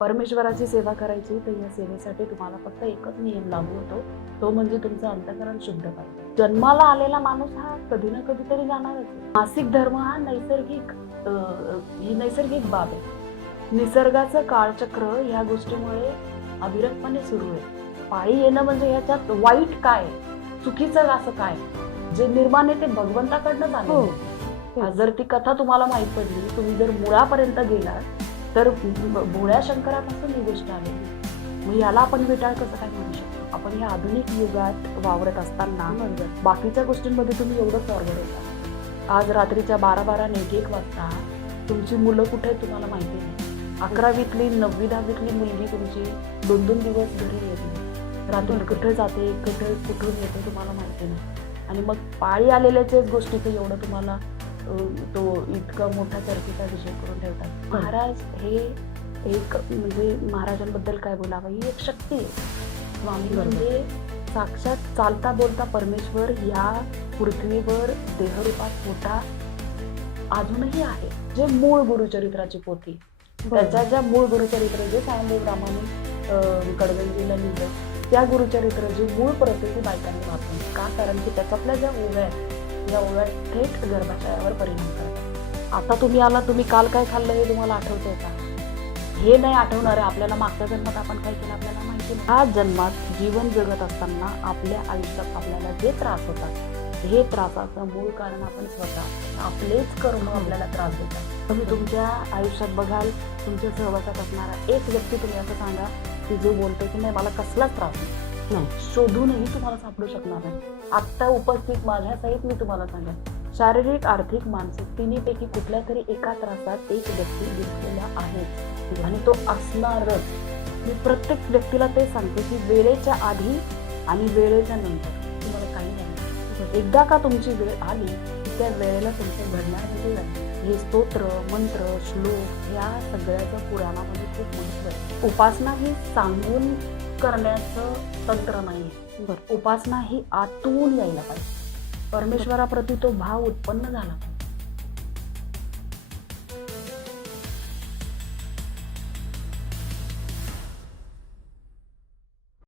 परमेश्वराची सेवा करायची तर या सेवेसाठी तुम्हाला फक्त एकच नियम लागू होतो, तो म्हणजे तुमचं अंतःकरण शुद्ध पाहिजे. जन्माला आलेला माणूस हा कधी ना कधीतरी जाणारच आहे. मासिक धर्म हा ही नैसर्गिक बाब आहे. निसर्गाचं काळचक्र या गोष्टीमुळे अविरतपणे सुरू आहे. पाळी येणं म्हणजे ह्याच्यात वाईट काय, चुकीचं असं काय, जे निर्माण आहे ते भगवंताकडनंच आलं. जर ती कथा तुम्हाला माहित पडली, तुम्ही जर मुळापर्यंत गेलात तर भोळ्या शंकरापासून ही गोष्ट आलेली. मग याला आपण विटाळ कसं काय म्हणू शकतो? आपण या आधुनिक युगात वावरत असताना बाकीच्या गोष्टींमध्ये तुम्ही एवढं फॉरवर्ड होता. आज रात्रीच्या 12-12 आणि 1 वाजता तुमची मुलं कुठे आहेत तुम्हाला माहिती नाही. 11वीतली 9वी-10वीतली मुलगी तुमची 2-2 दिवस घरी येते, रात्री कुठे जाते, कुठून येते तुम्हाला माहिती नाही. आणि मग पाळी आलेल्याच्याच गोष्टीचं एवढं तुम्हाला तो इतका मोठा चर्चेचा विषय करून ठेवतात. महाराज हे एक म्हणजे महाराजांबद्दल काय बोलावं, ही एक शक्ती आहे. स्वामी म्हणजे साक्षात चालता बोलता परमेश्वर या पृथ्वीवर देहरूपात मोठा अजूनही आहे. जे मूळ गुरुचरित्राची पोथी, त्याच्या ज्या मूळ गुरुचरित्र जे सायमदेव रामाने कडवंजीला लिहिलं, त्या गुरुचरित्राची मूळ प्रसिद्धी बायकांनी वाचली. का? कारण की त्याच्यातल्या ज्या ओव्या आहेत, या ओव्या थेट गर्भाशयावर परिणाम करतात. आता तुम्ही आला, तुम्ही काल काय खाल्लं हे तुम्हाला आठवतंय का? हे नाही आठवणार आहे. आपल्याला मागच्या जन्मात आपण काय केलं आपल्याला माहिती नाही. ह्या जन्मात जीवन जगत असताना आपल्या आयुष्यात आपल्याला जे त्रास होतात, हे त्रासाचं मूळ कारण आपण स्वतः, आपलेच कर्म आपल्याला त्रास देतात. तुम्ही तुमच्या आयुष्यात बघाल, तुमच्या सहवासात असणारा एक व्यक्ती तुम्ही असं सांगा की जो बोलतो की नाही मला कसलाच त्रास नाही, शोधूनही तुम्हाला सापडू शकणार नाही. आत्ता उपस्थित माझ्यासहित मी तुम्हाला सांगेन, शारीरिक, आर्थिक, मानसिक तिन्हीपैकी कुठल्या तरी एका त्रासात एक व्यक्ती गुंतलेला आहे आणि तो असणारच. मी प्रत्येक व्यक्तीला ते सांगते की वेळेच्या आधी आणि वेळेच्या नंतर तुम्हाला काही नाही. एकदा का तुमची वेळ आली त्या वेळेला तुमचं घडणार म्हणजे हे स्तोत्र, मंत्र, श्लोक या सगळ्याचं पुराणामध्ये खूप महत्त्व आहे. उपासना ही सांगून करण्याचं तंत्र नाही. उपासना ही आतून यायला पाहिजे. परमेश्वराप्रती तो भाव उत्पन्न झाला.